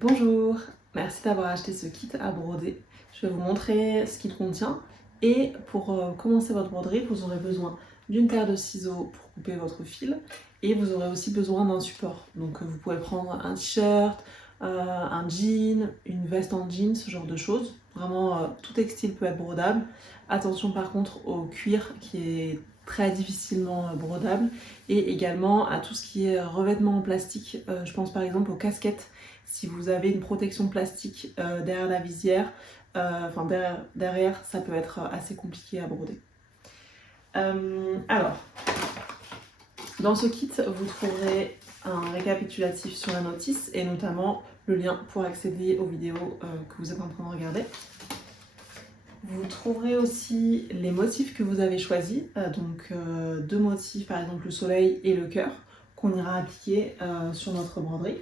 Bonjour, merci d'avoir acheté ce kit à broder. Je vais vous montrer ce qu'il contient et pour commencer votre broderie, vous aurez besoin d'une paire de ciseaux pour couper votre fil et vous aurez aussi besoin d'un support. Donc vous pouvez prendre un t-shirt, un jean, une veste en jean, ce genre de choses. Vraiment, tout textile peut être brodable. Attention par contre au cuir qui est très difficilement brodable et également à tout ce qui est revêtement en plastique. Je pense par exemple aux casquettes. Si vous avez une protection plastique derrière la visière, derrière, ça peut être assez compliqué à broder. Alors, dans ce kit, vous trouverez un récapitulatif sur la notice et notamment le lien pour accéder aux vidéos que vous êtes en train de regarder. Vous trouverez aussi les motifs que vous avez choisis, deux motifs, par exemple le soleil et le cœur, qu'on ira appliquer sur notre broderie.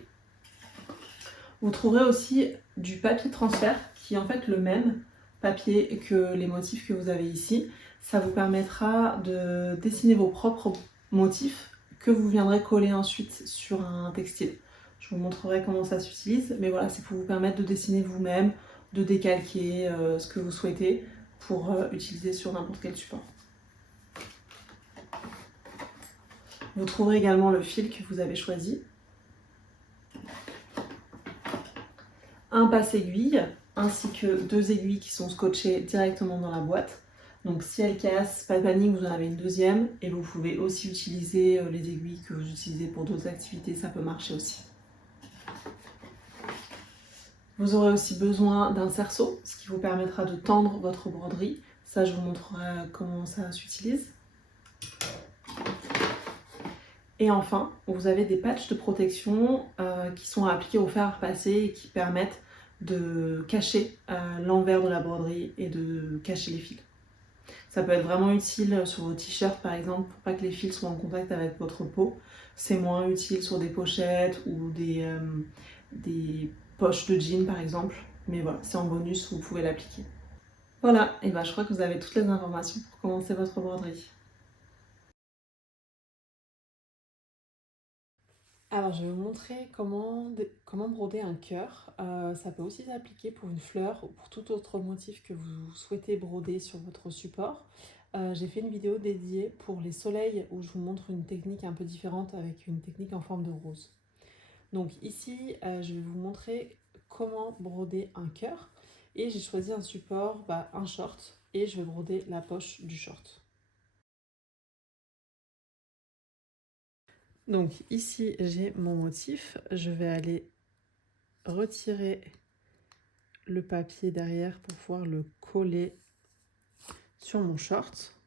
Vous trouverez aussi du papier transfert qui est en fait le même papier que les motifs que vous avez ici. Ça vous permettra de dessiner vos propres motifs que vous viendrez coller ensuite sur un textile. Je vous montrerai comment ça s'utilise, mais voilà, c'est pour vous permettre de dessiner vous-même, de décalquer ce que vous souhaitez pour utiliser sur n'importe quel support. Vous trouverez également le fil que vous avez choisi, un passe-aiguille ainsi que deux aiguilles qui sont scotchées directement dans la boîte. Donc si elles cassent, pas de panique, vous en avez une deuxième et vous pouvez aussi utiliser les aiguilles que vous utilisez pour d'autres activités, ça peut marcher aussi. Vous aurez aussi besoin d'un cerceau, ce qui vous permettra de tendre votre broderie. Ça, je vous montrerai comment ça s'utilise. Et enfin, vous avez des patchs de protection qui sont appliqués au fer à repasser et qui permettent de cacher l'envers de la broderie et de cacher les fils. Ça peut être vraiment utile sur vos t-shirts par exemple pour pas que les fils soient en contact avec votre peau. C'est moins utile sur des pochettes ou des poches de jeans par exemple. Mais voilà, c'est en bonus, vous pouvez l'appliquer. Voilà, et ben je crois que vous avez toutes les informations pour commencer votre broderie. Alors, je vais vous montrer comment broder un cœur. Ça peut aussi s'appliquer pour une fleur ou pour tout autre motif que vous souhaitez broder sur votre support. J'ai fait une vidéo dédiée pour les soleils où je vous montre une technique un peu différente avec une technique en forme de rose. Donc ici, je vais vous montrer comment broder un cœur. Et j'ai choisi un support, un short, et je vais broder la poche du short. Donc ici, j'ai mon motif. Je vais aller retirer le papier derrière pour pouvoir le coller sur mon short.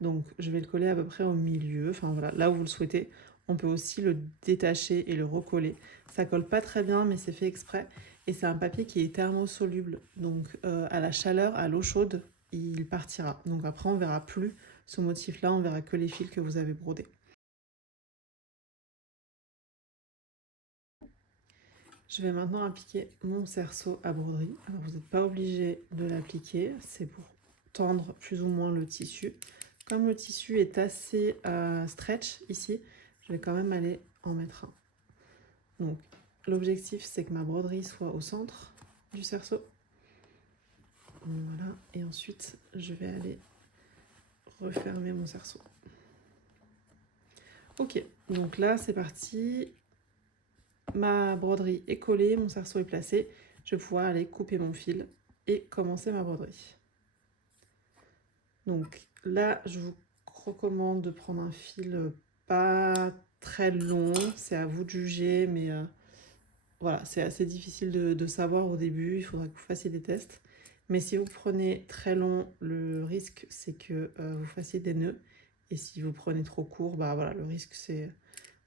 Donc je vais le coller à peu près au milieu, enfin voilà, là où vous le souhaitez. On peut aussi le détacher et le recoller. Ça colle pas très bien, mais c'est fait exprès. Et c'est un papier qui est thermosoluble, donc à la chaleur, à l'eau chaude, il partira. Donc après, on verra plus ce motif-là, on verra que les fils que vous avez brodés. Je vais maintenant appliquer mon cerceau à broderie. Alors vous n'êtes pas obligé de l'appliquer, c'est pour tendre plus ou moins le tissu. Comme le tissu est assez stretch ici, je vais quand même aller en mettre un. Donc l'objectif c'est que ma broderie soit au centre du cerceau. Voilà, et ensuite je vais aller refermer mon cerceau. Ok, donc là c'est parti. Ma broderie est collée, mon cerceau est placé. Je vais pouvoir aller couper mon fil et commencer ma broderie. Donc là, je vous recommande de prendre un fil pas très long. C'est à vous de juger, mais voilà, c'est assez difficile de savoir au début. Il faudra que vous fassiez des tests. Mais si vous prenez très long, le risque, c'est que vous fassiez des nœuds. Et si vous prenez trop court, voilà, le risque, c'est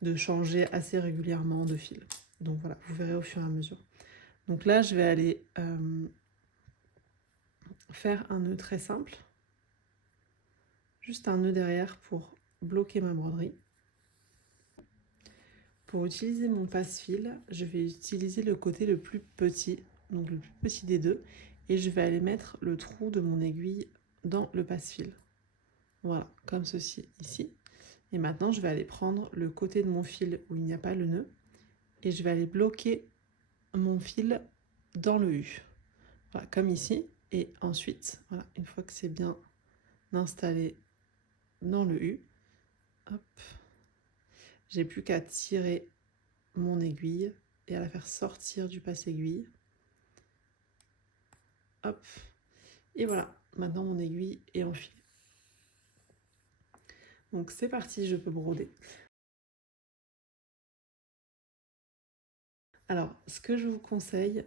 de changer assez régulièrement de fil. Donc voilà, vous verrez au fur et à mesure. Donc là, je vais aller faire un nœud très simple. Juste un nœud derrière pour bloquer ma broderie. Pour utiliser mon passe-fil, je vais utiliser le côté le plus petit, donc le plus petit des deux, et je vais aller mettre le trou de mon aiguille dans le passe-fil. Voilà, comme ceci ici. Et maintenant, je vais aller prendre le côté de mon fil où il n'y a pas le nœud, et je vais aller bloquer mon fil dans le U. Voilà, comme ici. Et ensuite, voilà, une fois que c'est bien installé dans le U, hop, j'ai plus qu'à tirer mon aiguille et à la faire sortir du passe-aiguille. Hop. Et voilà, maintenant mon aiguille est enfilée. Donc c'est parti, je peux broder. Alors, ce que je vous conseille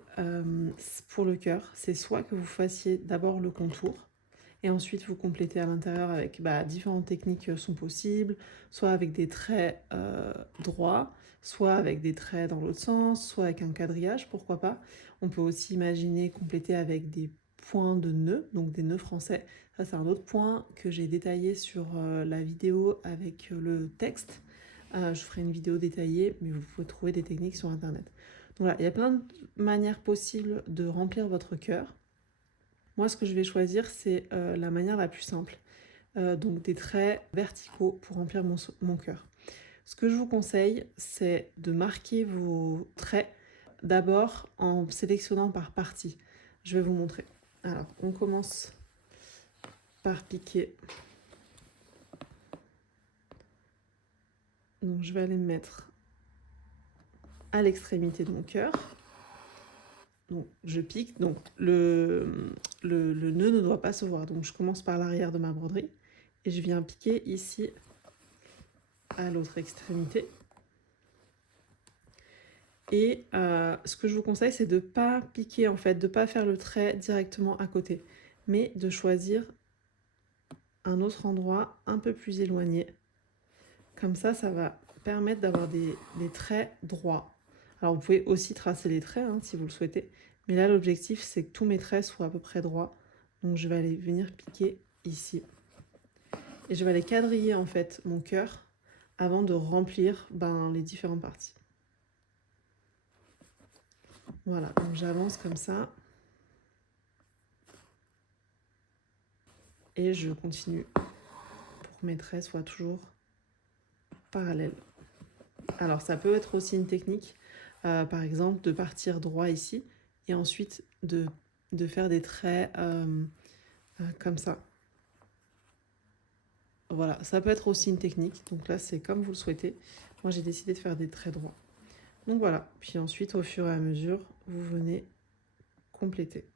pour le cœur, c'est soit que vous fassiez d'abord le contour, et ensuite vous complétez à l'intérieur avec différentes techniques sont possibles, soit avec des traits droits, soit avec des traits dans l'autre sens, soit avec un quadrillage, pourquoi pas. On peut aussi imaginer compléter avec des points de nœuds, donc des nœuds français. Ça c'est un autre point que j'ai détaillé sur la vidéo avec le texte. Je ferai une vidéo détaillée, mais vous pouvez trouver des techniques sur internet. Donc voilà, il y a plein de manières possibles de remplir votre cœur. Moi, ce que je vais choisir, c'est la manière la plus simple. Donc des traits verticaux pour remplir mon cœur. Ce que je vous conseille, c'est de marquer vos traits d'abord en sélectionnant par partie. Je vais vous montrer. Alors, on commence par piquer. Donc, je vais aller me mettre à l'extrémité de mon cœur. Donc, je pique. Donc, le nœud ne doit pas se voir. Donc, je commence par l'arrière de ma broderie et je viens piquer ici à l'autre extrémité. Et ce que je vous conseille, c'est de ne pas piquer, en fait, de ne pas faire le trait directement à côté, mais de choisir un autre endroit un peu plus éloigné. Comme ça va permettre d'avoir des traits droits. Alors, vous pouvez aussi tracer les traits, si vous le souhaitez. Mais là, l'objectif, c'est que tous mes traits soient à peu près droits. Donc, je vais aller venir piquer ici. Et je vais aller quadriller, en fait, mon cœur avant de remplir les différentes parties. Voilà, donc j'avance comme ça. Et je continue pour que mes traits soient toujours parallèles. Alors, ça peut être aussi une technique, par exemple, de partir droit ici et ensuite de faire des traits comme ça. Voilà, ça peut être aussi une technique. Donc là, c'est comme vous le souhaitez. Moi, j'ai décidé de faire des traits droits. Donc voilà, puis ensuite, au fur et à mesure, vous venez compléter.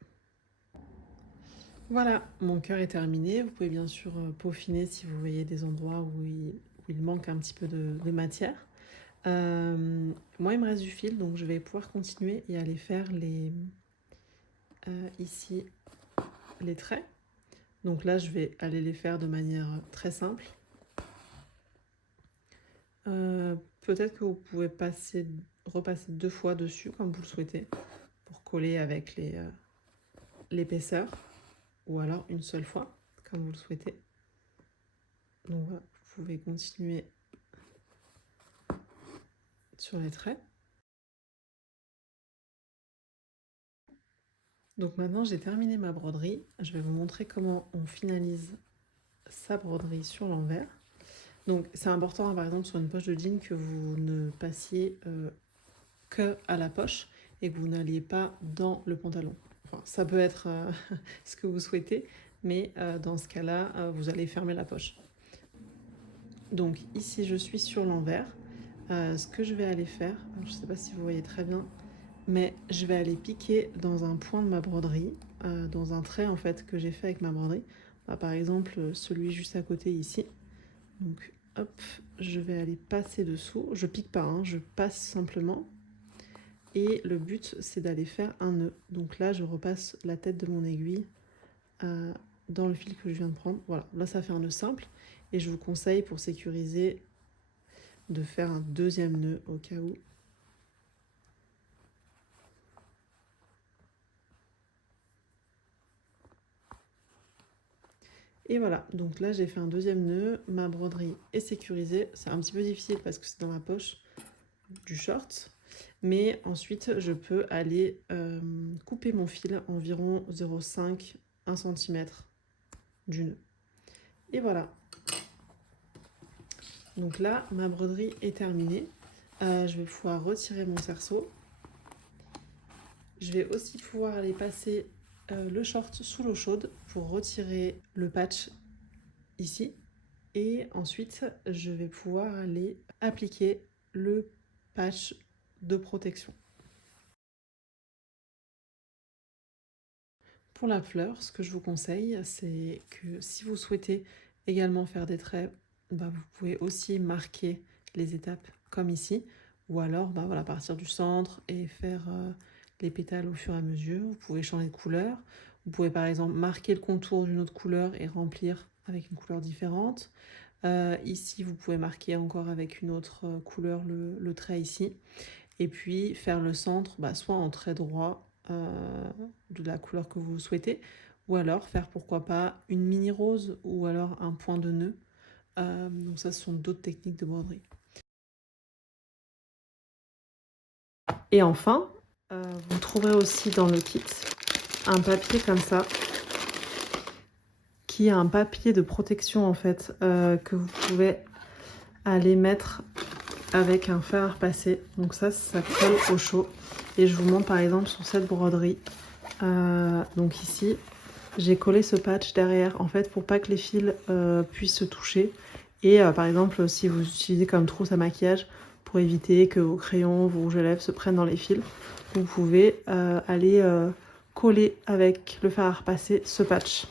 Voilà, mon cœur est terminé. Vous pouvez bien sûr peaufiner si vous voyez des endroits où il manque un petit peu de matière. Moi, il me reste du fil, donc je vais pouvoir continuer et aller faire ici les traits. Donc là, je vais aller les faire de manière très simple. Peut-être que vous pouvez repasser 2 fois dessus, comme vous le souhaitez, pour coller avec l'épaisseur, ou alors une seule fois, comme vous le souhaitez. Donc voilà, vous pouvez continuer sur les traits. Donc maintenant, j'ai terminé ma broderie. Je vais vous montrer comment on finalise sa broderie sur l'envers. Donc c'est important, par exemple, sur une poche de jean, que vous ne passiez que à la poche et que vous n'alliez pas dans le pantalon. Enfin, ça peut être ce que vous souhaitez, mais dans ce cas-là, vous allez fermer la poche. Donc ici, je suis sur l'envers. Ce que je vais aller faire, je ne sais pas si vous voyez très bien, mais je vais aller piquer dans un point de ma broderie, dans un trait en fait que j'ai fait avec ma broderie. Par exemple, celui juste à côté ici. Donc hop, je vais aller passer dessous. Je pique pas, je passe simplement. Et le but, c'est d'aller faire un nœud. Donc là, je repasse la tête de mon aiguille dans le fil que je viens de prendre. Voilà, là, ça fait un nœud simple. Et je vous conseille, pour sécuriser, de faire un deuxième nœud au cas où. Et voilà, donc là j'ai fait un deuxième nœud, ma broderie est sécurisée. C'est un petit peu difficile parce que c'est dans la poche du short. Mais ensuite je peux aller couper mon fil environ 0,5, 1 cm du nœud. Et voilà. Donc là, ma broderie est terminée. Je vais pouvoir retirer mon cerceau. Je vais aussi pouvoir aller passer le short sous l'eau chaude pour retirer le patch ici. Et ensuite, je vais pouvoir aller appliquer le patch de protection. Pour la fleur, ce que je vous conseille, c'est que si vous souhaitez également faire des traits, vous pouvez aussi marquer les étapes comme ici, ou alors voilà, partir du centre et faire les pétales au fur et à mesure. Vous pouvez changer de couleur. Vous pouvez par exemple marquer le contour d'une autre couleur et remplir avec une couleur différente. Ici, vous pouvez marquer encore avec une autre couleur le trait ici. Et puis faire le centre, soit en trait droit de la couleur que vous souhaitez, ou alors faire pourquoi pas une mini rose ou alors un point de nœud. Donc ça, ce sont d'autres techniques de broderie. Et enfin, vous trouverez aussi dans le kit un papier comme ça, qui est un papier de protection en fait, que vous pouvez aller mettre avec un fer à repasser. Donc ça colle au chaud. Et je vous montre par exemple sur cette broderie. Donc ici, j'ai collé ce patch derrière en fait pour pas que les fils puissent se toucher. Et par exemple, si vous utilisez comme trousse à maquillage, pour éviter que vos crayons, vos rouges à lèvres se prennent dans les fils, vous pouvez aller coller avec le fer à repasser ce patch.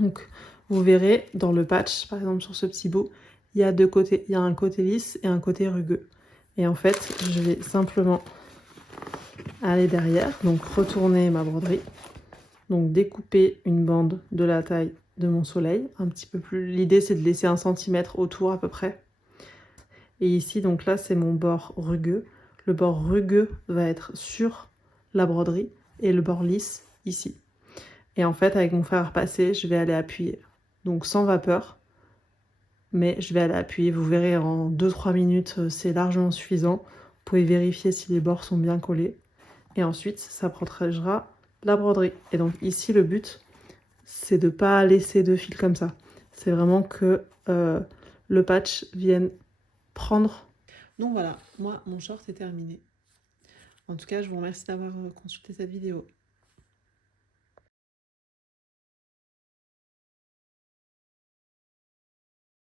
Donc vous verrez dans le patch, par exemple sur ce petit bout, il y a deux côtés. Il y a un côté lisse et un côté rugueux. Et en fait, je vais simplement aller derrière, donc retourner ma broderie. Donc découper une bande de la taille de mon soleil, un petit peu plus. L'idée c'est de laisser 1 centimètre autour à peu près. Et ici, donc là, c'est mon bord rugueux. Le bord rugueux va être sur la broderie et le bord lisse ici. Et en fait, avec mon fer à repasser, je vais aller appuyer. Donc sans vapeur, mais je vais aller appuyer. Vous verrez, en 2-3 minutes, c'est largement suffisant. Vous pouvez vérifier si les bords sont bien collés. Et ensuite, ça protégera la broderie. Et donc ici, le but, c'est de ne pas laisser 2 fils comme ça. C'est vraiment que le patch vienne prendre. Donc voilà, moi, mon short est terminé. En tout cas, je vous remercie d'avoir consulté cette vidéo.